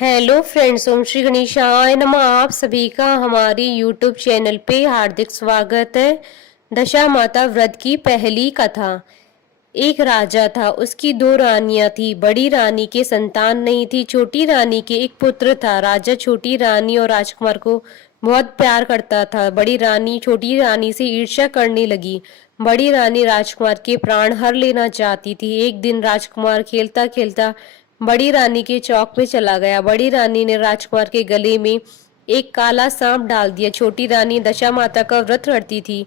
Hello friends, ओम श्री गणेशाय नमः। आप सभी का हमारी यूट्यूब चैनल पे हार्दिक स्वागत है। दशा माता व्रत की पहली कथा। एक राजा था, उसकी दो रानियां थी। बड़ी रानी के संतान नहीं थी, छोटी रानी के एक पुत्र था। राजा छोटी रानी और राजकुमार को बहुत प्यार करता था। बड़ी रानी छोटी रानी से ईर्ष्या करने लगी। बड़ी रानी राजकुमार के प्राण हर लेना चाहती थी। एक दिन राजकुमार खेलता खेलता बड़ी रानी के चौक में चला गया। बड़ी रानी ने राजकुमार के गले में एक काला सांप डाल दिया। छोटी रानी दशा माता का व्रत रखती थी।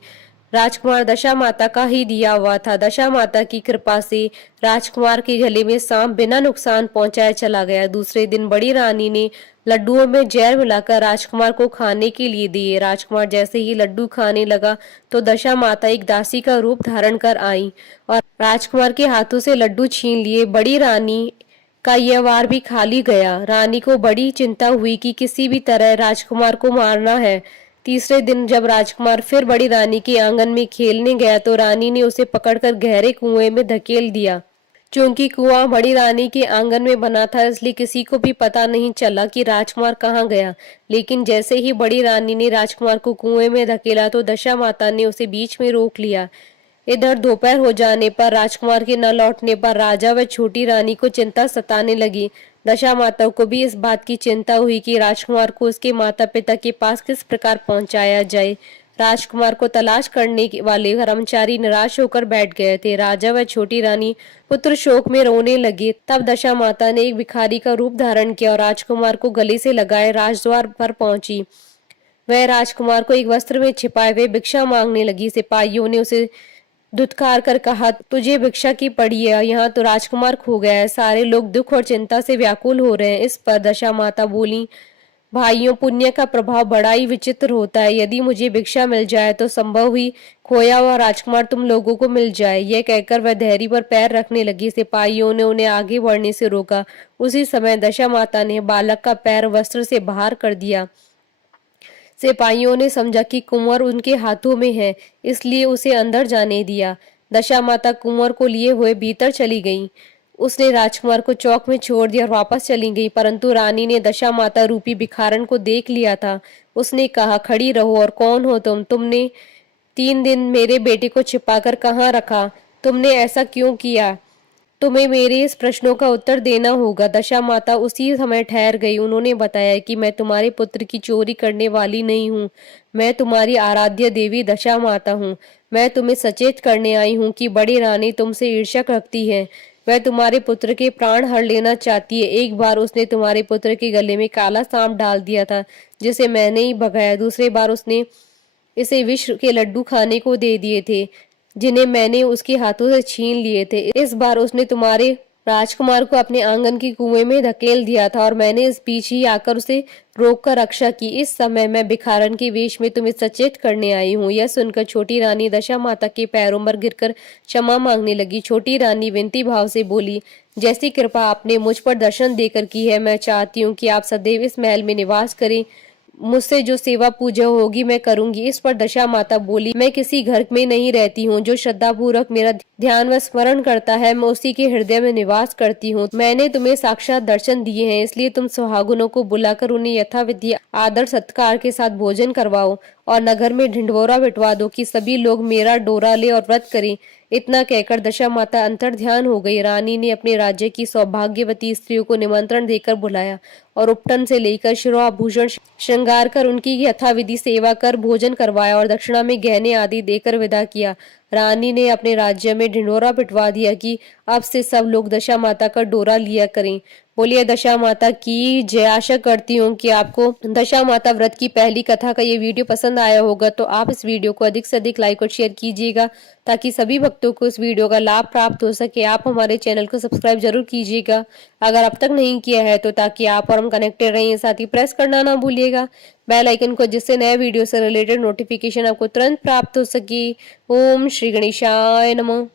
राजकुमार दशा माता का ही दिया हुआ था। दशा माता की कृपा से राजकुमार के गले में सांप बिना नुकसान पहुंचाए चला गया। दूसरे दिन बड़ी रानी ने लड्डुओं में जहर मिलाकर राजकुमार को खाने के लिए दिए। राजकुमार जैसे ही लड्डू खाने लगा तो दशा माता एक दासी का रूप धारण कर आई और राजकुमार के हाथों से लड्डू छीन लिए। बड़ी रानी का यह वार भी खाली गया। रानी को बड़ी चिंता हुई कि किसी भी तरह राजकुमार को मारना है। तीसरे दिन जब राजकुमार फिर बड़ी रानी के आंगन में खेलने गया तो रानी ने उसे पकड़कर गहरे कुएं में धकेल दिया। क्योंकि कुआं बड़ी रानी के आंगन में बना था, इसलिए किसी को भी पता नहीं चला कि राजकुमार कहाँ गया। लेकिन जैसे ही बड़ी रानी ने राजकुमार को कुएं में धकेला तो दशा माता ने उसे बीच में रोक लिया। इधर दोपहर हो जाने पर राजकुमार के न लौटने पर राजा व छोटी रानी को चिंता सताने लगी। दशा माता को भी इस बात की चिंता हुई कि राजकुमार को उसके माता पिता के पास किस प्रकार पहुंचाया जाए। राजकुमार को तलाश करने वाले कर्मचारी निराश होकर बैठ गए थे। राजा व छोटी रानी पुत्र शोक में रोने लगे। तब दशा माता ने एक भिखारी का रूप धारण किया और राजकुमार को गले से लगाए राजद्वार पर पहुंची। वह राजकुमार को एक वस्त्र में छिपाए हुए भिक्षा मांगने लगी। सिपाहियों ने उसे धुतकार कर कहा, तुझे भिक्षा की पड़ी है, यहाँ तो राजकुमार खो गया है। सारे लोग दुख और चिंता से व्याकुल हो रहे हैं। इस पर दशा माता बोली, भाइयों, पुण्य का प्रभाव बड़ा ही विचित्र होता है। यदि मुझे भिक्षा मिल जाए तो संभव ही खोया हुआ राजकुमार तुम लोगों को मिल जाए। यह कहकर वह धैर्य पर पैर रखने लगी। सिपाहियों ने उन्हें आगे बढ़ने से रोका। उसी समय दशा माता ने बालक का पैर वस्त्र से बाहर कर दिया। सिपाहियों ने समझा कि कुंवर उनके हाथों में है, इसलिए उसे अंदर जाने दिया। दशा माता कुंवर को लिए हुए भीतर चली गईं। उसने राजकुमार को चौक में छोड़ दिया और वापस चली गई। परंतु रानी ने दशा माता रूपी भिखारन को देख लिया था। उसने कहा, खड़ी रहो और कौन हो तुम? तुमने 3 दिन मेरे बेटे को छिपाकर कहाँ रखा? तुमने ऐसा क्यों किया? तुम्हें मेरे इस प्रश्नों का उत्तर देना होगा। दशा माता उसी समय ठहर गई। उन्होंने बताया कि मैं तुम्हारे पुत्र की चोरी करने वाली नहीं हूँ। मैं तुम्हारी आराध्य देवी दशा माता हूँ। मैं तुम्हें सचेत करने आई हूँ कि बड़ी रानी तुमसे ईर्ष्या रखती है। वह तुम्हारे पुत्र के प्राण हर लेना चाहती है। एक बार उसने तुम्हारे पुत्र के गले में काला सांप डाल दिया था, जिसे मैंने ही भगाया। दूसरी बार उसने इसे विष के लड्डू खाने को दे दिए थे, जिन्हें मैंने उसके हाथों से छीन लिए थे। इस बार उसने तुम्हारे राजकुमार को अपने आंगन के कुएं में धकेल दिया था और मैंने इस बीच ही आकर उसे रोककर रक्षा की। इस समय मैं भिखारन के वेश में तुम्हें सचेत करने आई हूँ। यह सुनकर छोटी रानी दशा माता के पैरों पर गिरकर क्षमा मांगने लगी। छोटी रानी विनती भाव से बोली, जैसी कृपा आपने मुझ पर दर्शन देकर की है, मैं चाहती हूँ कि आप सदैव इस महल में निवास करें। मुझसे जो सेवा पूजा होगी मैं करूंगी। इस पर दशा माता बोली, मैं किसी घर में नहीं रहती हूँ। जो श्रद्धा पूर्वक मेरा ध्यान व स्मरण करता है, मैं उसी के हृदय में निवास करती हूँ। मैंने तुम्हें साक्षात दर्शन दिए हैं, इसलिए तुम सुहागनों को बुलाकर उन्हें यथाविधि आदर सत्कार के साथ भोजन करवाओ और नगर में ढिंढोरा बिठवा दो कि सभी लोग मेरा डोरा ले और व्रत करें। इतना कहकर दशा माता अंतर ध्यान हो गई। रानी ने अपने राज्य की सौभाग्यवती स्त्रियों को निमंत्रण देकर बुलाया और उपटन से लेकर शिरोआभूषण श्रृंगार कर उनकी यथाविधि सेवा कर भोजन करवाया और दक्षिणा में गहने आदि देकर विदा किया। रानी ने अपने राज्य में ढिंढोरा पिटवा दिया कि अब से सब लोग दशा माता का डोरा लिया करें। बोलिए दशा माता की जय। आशा करती हूँ कि आपको दशा माता व्रत की पहली कथा का ये वीडियो पसंद आया होगा, तो आप इस वीडियो को अधिक से अधिक लाइक और शेयर कीजिएगा ताकि सभी भक्तों को इस वीडियो का लाभ प्राप्त हो सके। आप हमारे चैनल को सब्सक्राइब जरूर कीजिएगा अगर अब तक नहीं किया है तो, ताकि आप और हम कनेक्टेड रहें। साथ ही प्रेस करना ना भूलिएगा बेल आइकन को, जिससे नए वीडियो से रिलेटेड नोटिफिकेशन आपको तुरंत प्राप्त हो सके। ओम श्री गणेशाय नमः।